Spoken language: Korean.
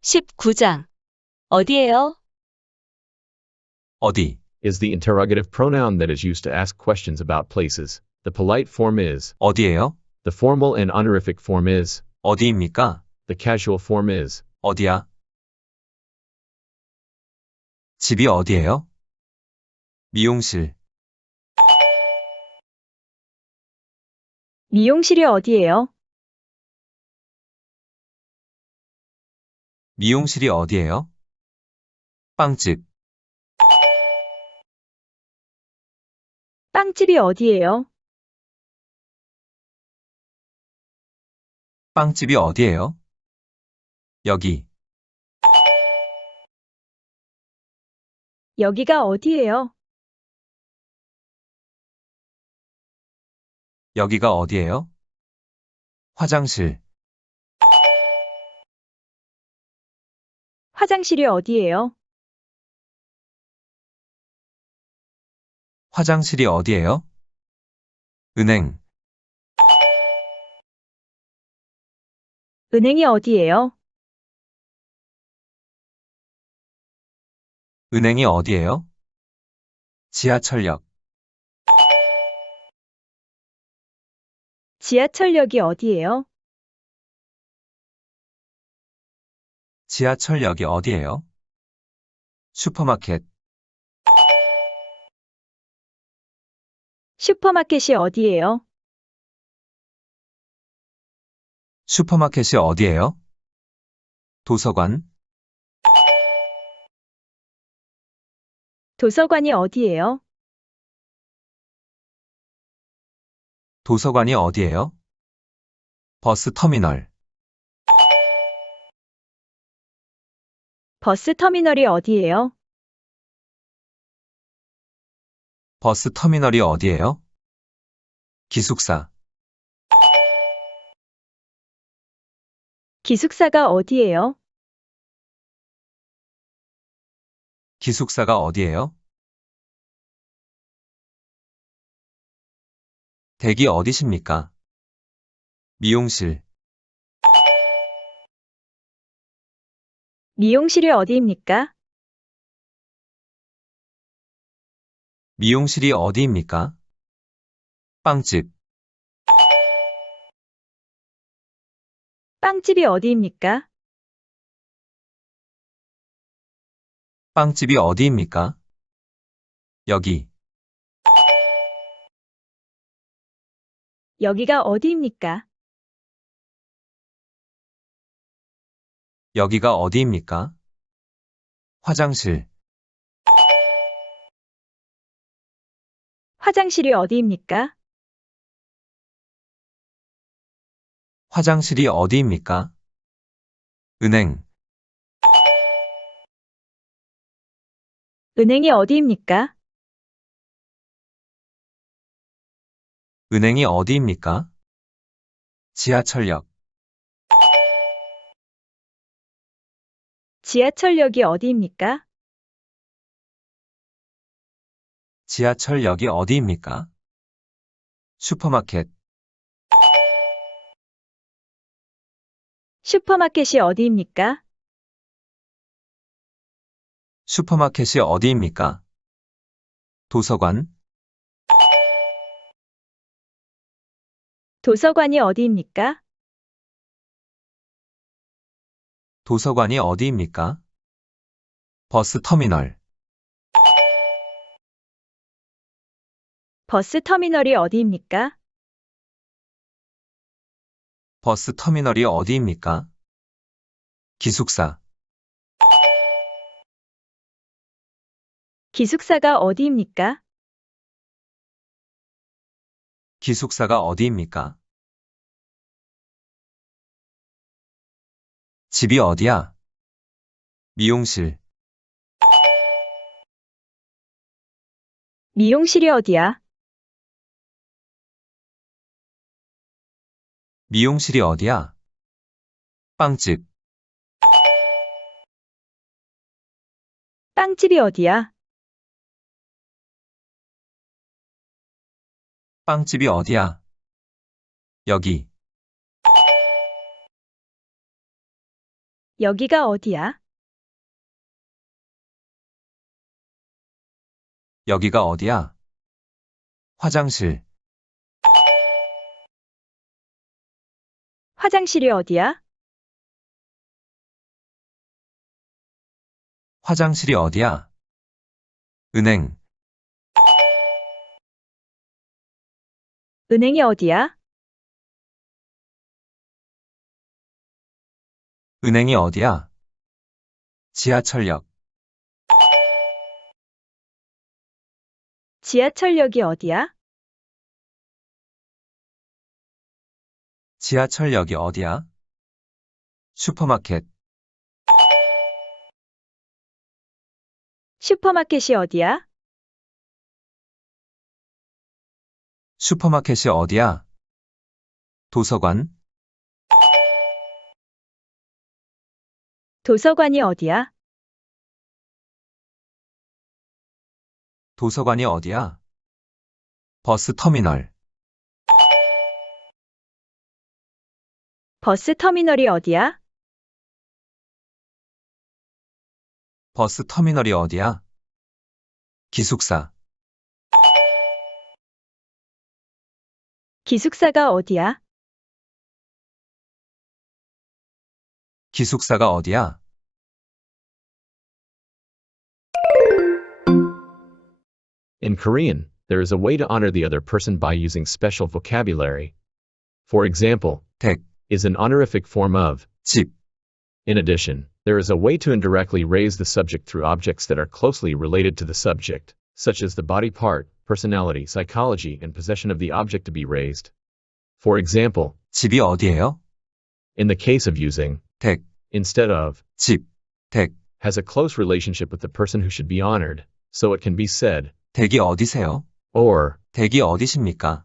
19장. 어디예요? 어디, is the interrogative pronoun that is used to ask questions about places. The polite form is. 어디예요? The formal and honorific form is. 어디입니까? The casual form is. 어디야? 집이 어디예요? 미용실, 미용실이 어디예요? 미용실이 어디예요? 빵집, 빵집이 어디예요? 빵집이 어디예요? 여기, 여기가 어디예요? 여기가 어디예요? 화장실, 화장실이 어디예요? 화장실이 어디예요? 은행, 은행이 어디예요? 은행이 어디예요? 지하철역, 지하철역이 어디예요? 지하철역이 어디예요? 슈퍼마켓, 슈퍼마켓이 어디예요? 슈퍼마켓이 어디예요? 도서관, 도서관이 어디예요? 도서관이 어디예요? 버스터미널, 버스터미널이 어디예요? 버스터미널이 어디예요? 기숙사, 기숙사가 어디예요? 기숙사가 어디예요? 댁이 어디십니까? 미용실, 미용실이 어디입니까? 미용실이 어디입니까? 빵집, 빵집이 어디입니까? 빵집이 어디입니까? 여기, 여기가 어디입니까? 여기가 어디입니까? 화장실, 화장실이 어디입니까? 화장실이 어디입니까? 은행, 은행이 어디입니까? 은행이 어디입니까? 지하철역, 지하철역이 어디입니까? 지하철역이 어디입니까? 슈퍼마켓, 슈퍼마켓이 어디입니까? 슈퍼마켓이 어디입니까? 도서관, 도서관이 어디입니까? 도서관이 어디입니까? 버스터미널, 버스터미널이 어디입니까? 버스터미널이 어디입니까? 기숙사, 기숙사가 어디입니까? 기숙사가 어디입니까? 집이 어디야? 미용실, 미용실이 어디야? 미용실이 어디야? 빵집, 빵집이 어디야? 빵집이 어디야? 여기, 여기가 어디야? 여기가 어디야? 화장실. 화장실이 어디야? 화장실이 어디야? 은행. 은행이 어디야? 은행이 어디야? 지하철역. 지하철역이 어디야? 지하철역이 어디야? 슈퍼마켓. 슈퍼마켓이 어디야? 슈퍼마켓이 어디야? 도서관. 도서관이 어디야? 도서관이 어디야? 버스 터미널. 버스 터미널이 어디야? 버스 터미널이 어디야? 기숙사. 기숙사가 어디야? 기숙사가 어디야? In Korean, there is a way to honor the other person by using special vocabulary. For example, 댁, is an honorific form of. 집, In addition, there is a way to indirectly raise the subject through objects that are closely related to the subject, such as the body part, personality, psychology, and possession of the object to be raised. For example, 집이 어디예요? in the case of using 댁, instead of, 집, 댁, has a close relationship with the person who should be honored, so it can be said, 댁이 어디세요? or, 댁이 어디십니까?